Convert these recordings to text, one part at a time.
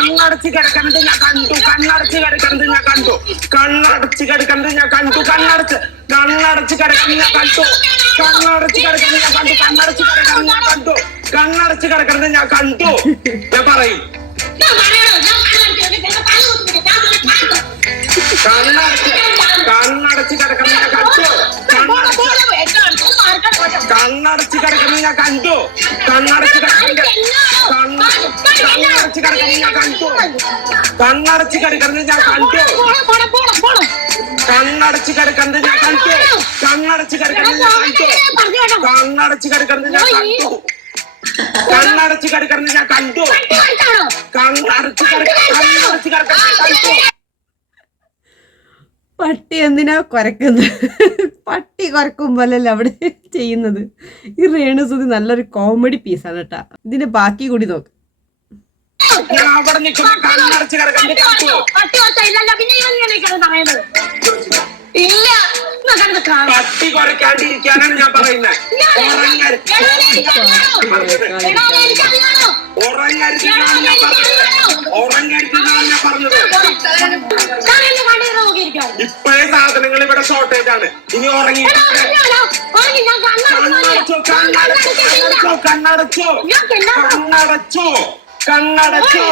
കണ്ണടച്ച് കിടക്കുന്നത് ഞാൻ കണ്ടു. കണ്ണടച്ച് കിടക്കുന്നത് ഞാൻ കണ്ടു. കണ്ണടച്ച് കിടക്കുന്നത് ഞാൻ കണ്ടു. കണ്ണടച്ച് കണ്ണടച്ച് കിടക്കുന്നത് ഞാൻ കണ്ടു. കണ്ണടച്ച് കിടക്കുന്നത് ഞാൻ കണ്ടു. കണ്ണടച്ച് കിടക്കുന്നത് ഞാൻ കണ്ടു. കണ്ണടച്ച് കിടക്കുന്നത് ഞാൻ കണ്ടു. ഞാൻ പറയും. കണ്ണടച്ച് കണ്ണടച്ച് കിടക്കുന്നത് ഞാൻ കണ്ടു. കണ്ണടച്ച് കിടക്കുന്ന ഞാൻ കണ്ടു. കണ്ണടച്ച് കണ്ണടച്ച് കിടക്കുന്ന ഞാൻ കണ്ടു. കണ്ണടച്ച് കിടക്കുന്നത് ഞാൻ കണ്ടു. കണ്ണടച്ച് കിടക്കുന്നത് ഞാൻ കണ്ടു. കണ്ണടച്ച് കിടക്കുന്നത് ഞാൻ കണ്ടു. കണ്ണടച്ച് കിടക്കുന്നത് ഞാൻ കണ്ടു. കണ്ണടച്ച് കിടക്കുന്നത് ഞാൻ കണ്ടു. കണ്ണടച്ച് കിടക്കുന്ന കണ്ണടച്ച് കിടക്കുന്നത് ഞാൻ കണ്ടു. പട്ടി എന്തിനാ കുരക്കുന്നത് പട്ടി കുരക്കുമ്പോലല്ല അവിടെ ചെയ്യുന്നത് ഈ രേണുസുതി നല്ലൊരു കോമഡി പീസാണ് കേട്ടാ ഇതിന്റെ ബാക്കി കൂടി നോക്ക് പട്ടി ഞാൻ പറയുന്നത് ഇപ്പോഴേ സാധനങ്ങൾ ഇവിടെ ഷോർട്ടേജ് ആണ് ഇനി ഉറങ്ങി കണ്ണടച്ചോ കണ്ണടച്ചോ കണ്ണടച്ചോ കണ്ണടച്ചോ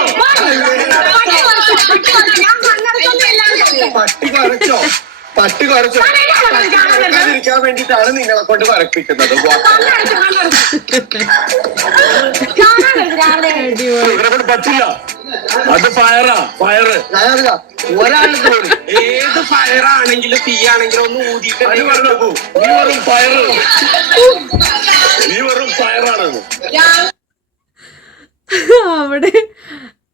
പട്ടി കുറച്ചോ പട്ടി കുറച്ചോ ഇരിക്കാൻ വേണ്ടിട്ടാണ് നിങ്ങളെ കൊണ്ട് വരപ്പിക്കുന്നത്. ഇവരെ കൊണ്ട് പറ്റില്ല. അത് ഫയറാ ഫയറ്. പോലും ഏത് ഫയറാണെങ്കിലും തീ ആണെങ്കിലും ഒന്ന് ഊതിയിട്ട് നീ വെറും ഫയറ്. നീ വെറും ഫയറാണ് അവിടെ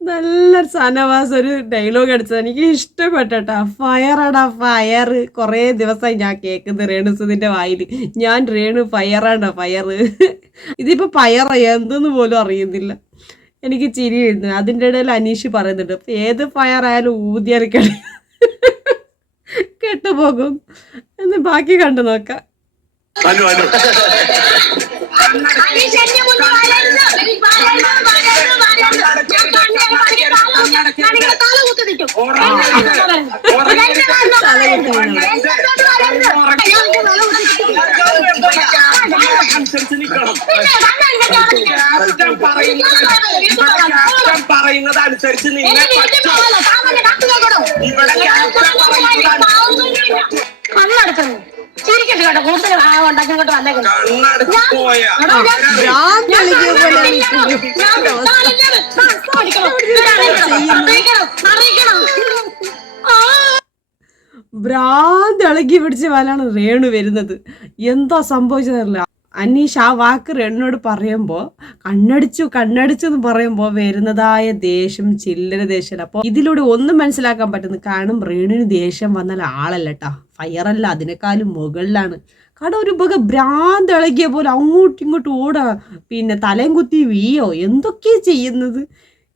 നല്ല സനവാസ് ഒരു ഡയലോഗ് അടിച്ചത്. എനിക്ക് ഇഷ്ടപ്പെട്ടട്ടാ. ഫയറടാ ഫയർ കുറേ ദിവസമായി ഞാൻ കേൾക്കുന്നത് രേണുസുതിന്റെ വായിൽ ഞാൻ രേണു ഫയറാടാ ഫയർ ഇതിപ്പോ ഫയർ എന്തെന്ന് പോലും അറിയുന്നില്ല. എനിക്ക് ചിരി എഴുതുന്നു അതിന്റെ ഇടയിൽ അനീഷ് പറയുന്നുണ്ട് "ഇപ്പൊ ഏത് ഫയർ ആയാലും ഊതിയാൽ കെട്ട കെട്ടുപോകും. എന്ന് ബാക്കി കണ്ടു നോക്കാം. അനുസരിച്ച് നിൽക്കണം ക്യാപ്റ്റൻ പറയുന്നത് അനുസരിച്ച് ഇവിടെ ചിരിക്കട്ടെ കേട്ടോ. കൂടുതൽ ഉണ്ടാക്കി ഇങ്ങോട്ട് വന്നേക്കുന്നു. ഭ്രാന്ത് ഇളകി പിടിച്ച വലാണ് രേണു വരുന്നത്. എന്താ സംഭവിച്ചതല്ല അനീഷ് ആ വാക്ക് റെണ്ണോട് പറയുമ്പോൾ കണ്ണടിച്ചു കണ്ണടിച്ചു എന്ന് പറയുമ്പോൾ വരുന്നതായ ദേഷ്യം ചില്ലര ദേഷ്യം. അപ്പോൾ ഇതിലൂടെ ഒന്നും മനസ്സിലാക്കാൻ പറ്റുന്നു കാരണം റേണുവിന് ദേഷ്യം വന്നാൽ ആളല്ല കേട്ടാ ഫയറല്ല അതിനേക്കാളും മുകളിലാണ്. കാരണം ഒരു ബക ഭ്രാന്ത് ഇളകിയ പോലെ അങ്ങോട്ടും ഇങ്ങോട്ടും ഓടാ. പിന്നെ തലയും കുത്തി വീയോ? എന്തൊക്കെയാ ചെയ്യുന്നത്?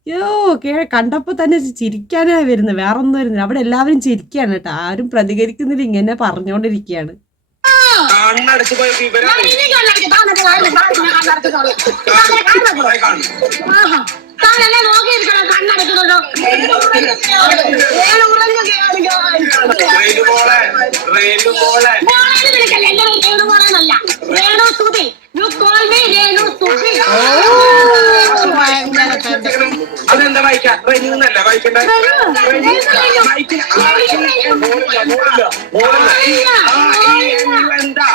യോ കേ കണ്ടപ്പോൾ തന്നെ ചിരിക്കാനാണ് വരുന്നത് വേറെ ഒന്നും വരുന്നില്ല. അവിടെ എല്ലാവരും ചിരിക്കുകയാണ് കേട്ടോ ആരും പ്രതികരിക്കുന്നില്ല. ഇങ്ങനെ പറഞ്ഞുകൊണ്ടിരിക്കുകയാണ് കണ്ണടച്ച് പോയ വിവരം താനെല്ലാം നോക്കിയിരിക്കണം കണ്ണടക്കുന്നുണ്ടോ റെയിൽ മോളെ റെയിൽ മോളെ. മോളേന്ന് വിളിക്കല്ലേ? എന്റെ Renu മോളെന്നല്ല Renu Sudhi you call me Renu Sudhi അതെന്താ വായിക്കാ റെയിലിൽ നിന്നല്ല വായിക്കണ്ടേ വായിക്കില്ല. ആ, ഈ, എ, മോളില്ല, മോളില്ല, മോളില്ല. ആ, ഈ, എൻ, യു, എന്താ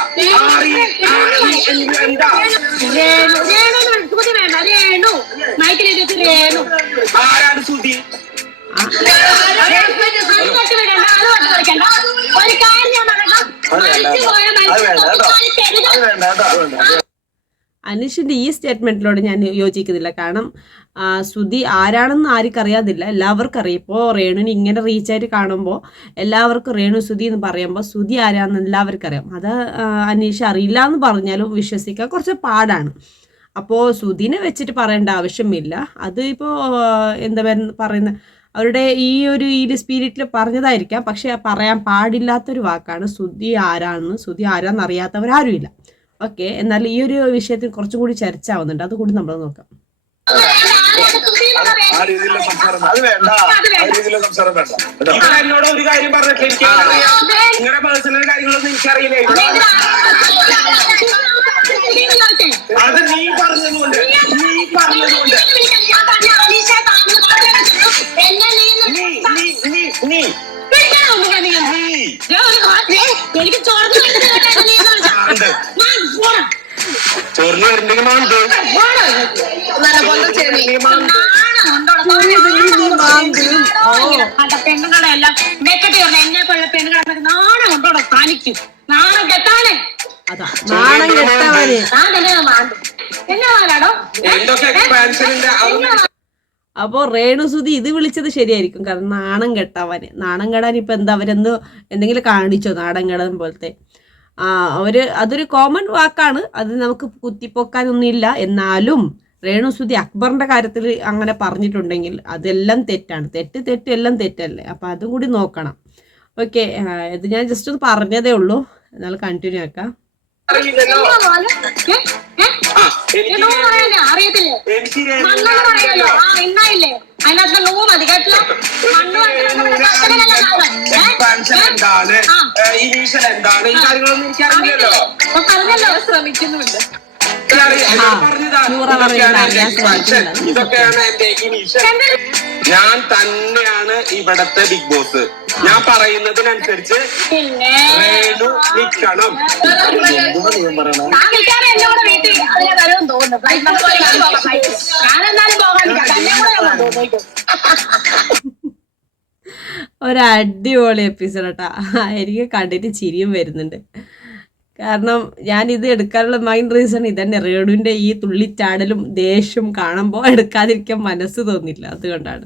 എന്താ? രേണു മൈക്കിൽ എഴുതി രേണു. ആരാണ് സുധി? ഒരു കാര്യം ഞാൻ പറയാം മരിച്ചു പോയ അത് മനുഷ്യൻ അനീഷിന്റെ ഈ സ്റ്റേറ്റ്മെന്റിനോട് ഞാൻ യോജിക്കുന്നില്ല. കാരണം ശ്രുതി ആരാണെന്ന് ആർക്കും അറിയാതില്ല എല്ലാവർക്കും അറിയാം ഇപ്പോൾ രേണുവിന് ഇങ്ങനെ റീച്ചായിട്ട് കാണുമ്പോൾ എല്ലാവർക്കും രേണു ശ്രുതി എന്ന് പറയുമ്പോൾ ശ്രുതി ആരാണെന്ന് എല്ലാവർക്കും അറിയാം അത് അനീഷ് അറിയില്ല എന്ന് പറഞ്ഞാലും വിശ്വസിക്കാൻ കുറച്ച് പാടാണ്. അപ്പോൾ ശ്രുതിനെ വെച്ചിട്ട് പറയേണ്ട ആവശ്യമില്ല. അത് ഇപ്പോൾ എന്താ പറയുന്ന അവരുടെ ഈ ഒരു ഈ സ്പിരിറ്റിൽ പറഞ്ഞതായിരിക്കാം. പക്ഷേ പറയാൻ പാടില്ലാത്തൊരു വാക്കാണ് ശ്രുതി ആരാണെന്ന് ശ്രുതി ആരാന്ന് അറിയാത്തവരാരുമില്ല. ഓക്കെ എന്നാൽ ഈ ഒരു വിഷയത്തിൽ കുറച്ചും കൂടി ചർച്ച ആവുന്നുണ്ട് അതുകൂടി നമ്മൾ നോക്കാം എന്നോട് ഒരു കാര്യം എനിക്കറിയാം നിങ്ങളുടെ പേഴ്സണൽ കാര്യങ്ങളൊന്നും അത് നീ നീ എനിക്ക്. ചോറിന് വരണ്ടെങ്കിൽ മാണ്ട് പെണ്ണുങ്ങളെ എല്ലാം മെക്കട്ടി പറഞ്ഞ എന്നെ പോലുള്ള പെണ്ണുങ്ങളെ നാണം കൊണ്ടോടോ തനിക്കും നാണം കെട്ടാനെ അതാ നാണം കെട്ടവന് ഞാൻ എന്നാ എന്തൊക്കെ അപ്പോൾ രേണുസുതി ഇത് വിളിച്ചത് ശരിയായിരിക്കും. കാരണം നാണം കെട്ടാവാന്. നാണം കെടാൻ ഇപ്പം എന്താ അവരെന്തോ എന്തെങ്കിലും കാണിച്ചോ? നാടൻ കെടാൻ പോലത്തെ. ആ അവർ അതൊരു കോമൺ വാക്കാണ്. അത് നമുക്ക് കുത്തിപ്പൊക്കാനൊന്നുമില്ല. എന്നാലും രേണുസുതി അക്ബറിന്റെ കാര്യത്തിൽ അങ്ങനെ പറഞ്ഞിട്ടുണ്ടെങ്കിൽ അതെല്ലാം തെറ്റാണ്. തെറ്റ് തെറ്റ് എല്ലാം തെറ്റല്ലേ? അപ്പം അതും കൂടി നോക്കണം. ഓക്കെ ഇത് ഞാൻ ജസ്റ്റ് ഒന്ന് പറഞ്ഞതേ ഉള്ളൂ. എന്നാൽ കണ്ടിന്യൂ ആക്കാം. അറിയത്തില്ലേ? അതിനകത്ത് കേട്ടില്ല മണ്ണ് എക്സ്പാൻഷൻ എന്താണ്? ഈ കാര്യങ്ങളൊന്നും എനിക്കറിയില്ലല്ലോ പറഞ്ഞല്ലോ. ശ്രമിക്കുന്നുണ്ട്. ഇതൊക്കെയാണ് എന്റെ അറിയാൻ ഇതൊക്കെയാണ് എന്റെ ഇനീഷ്യൽ ഞാൻ തന്നെയാണ് ഇവിടത്തെ ബിഗ് ബോസ് ഞാൻ പറയുന്നതിനനുസരിച്ച് വീട്ടിൽ അതിനെ വരുമെന്ന് തോന്നുന്നു. ഞാനെന്തായാലും പോകാൻ ഒരു അടിപൊളി എപ്പിസോഡ് കേട്ടാ എനിക്ക് കണ്ടിട്ട് ചിരിയും വരുന്നുണ്ട്. കാരണം ഞാൻ ഇത് എടുക്കാനുള്ള മെയിൻ റീസൺ ഇതന്നെ. റേഡുവിന്റെ ഈ തുള്ളിച്ചാടലും ദേഷ്യം കാണുമ്പോൾ എടുക്കാതിരിക്കാൻ മനസ്സ് തോന്നില്ല. അതുകൊണ്ടാണ്.